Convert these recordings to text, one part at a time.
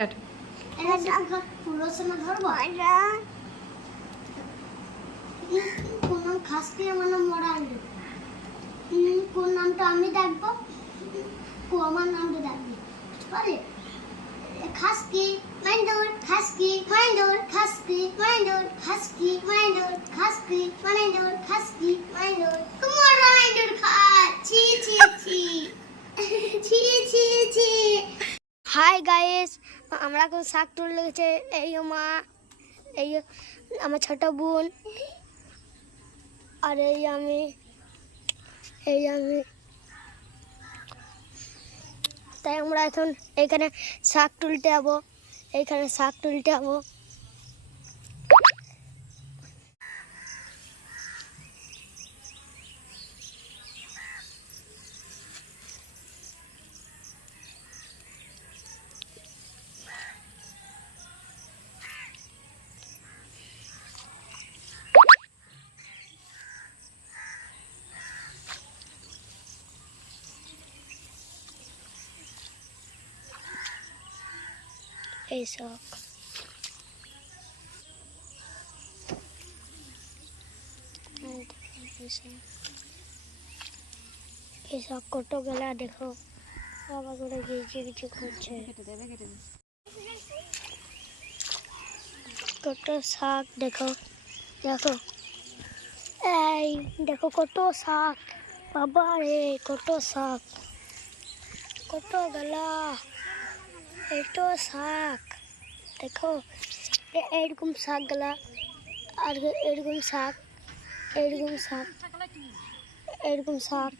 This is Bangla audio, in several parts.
কোন নামটা আমি ডাকবো, আমার নামটা ডাকবি। বলে খাসকি মাইন্ডোর, খাসকি মাইন্ডোর, খাসকি মাইন্ডোর, খাসকি মাইন্ডোর, খাসকি মাইন্ডোর, খাসকি মাইন্ডোর। তোমার মাইন্ডোর খা। ছি ছি ছি ছি ছি ছি। হাই গাইস, আমরা এখন শাক তুলে লেগেছে। এই মা, এই আমার ছোট বোন, আর এই আমি তাই আমরা এখন এইখানে শাক তুলতে যাবো, এইখানে শাক তুলতে যাবো। এই শাক কত গেলা দেখো, বাবা করে কিছু করছে। কত শাক দেখো, দেখো এই দেখো কত শাক, বাবা রে কত শাক, কত গেলা এত শাক। দেখো এরকম শাক গেলা, আর এরকম শাক, এরকম শাক, এরকম শাক।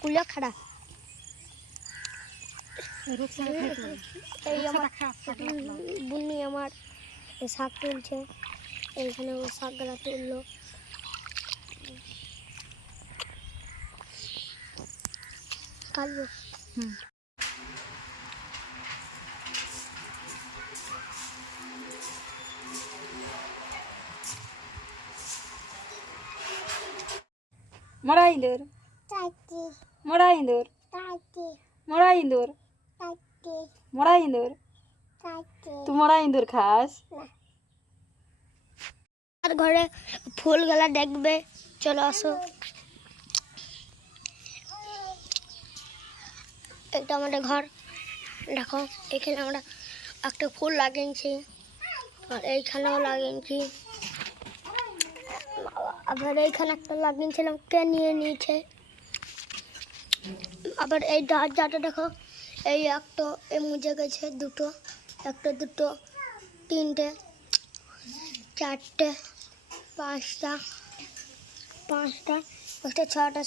কুলা খাড়া এই আমার বুনি আমার শাক তুলছে, এইখানে ও শাক গালা তুললো। কাটবো মরা ইঁদুর, মরা ইঁদুর, মরা ইঁদুর, মরা ইঁদুর। তুই মরা ইঁদুর খাস? আর ঘরে ফুল গালা দেখবে, চলো আসো। এটা আমাদের ঘর, দেখো এখানে আমরা একটা ফুল লাগিয়েছি, আর এইখানেও লাগিয়েছি, আবার এইখানে একটা লাগিয়েছিলাম, কে নিয়ে নিয়েছে। আবার এই দরজাটা দেখো, এই একটা এই মুজে গেছে, দুটো, একটা দুটো তিনটে চারটে পাঁচটা, পাঁচটা ছটা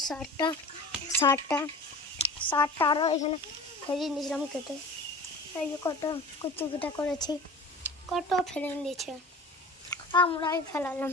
সাতটা আরও এখানে ফেরিয়ে দিয়েছিলাম কেটে। এই যে কত কুচি কুটা করেছি, কত ফেরিয়ে দিয়েছে, আমরাই ফেলালাম।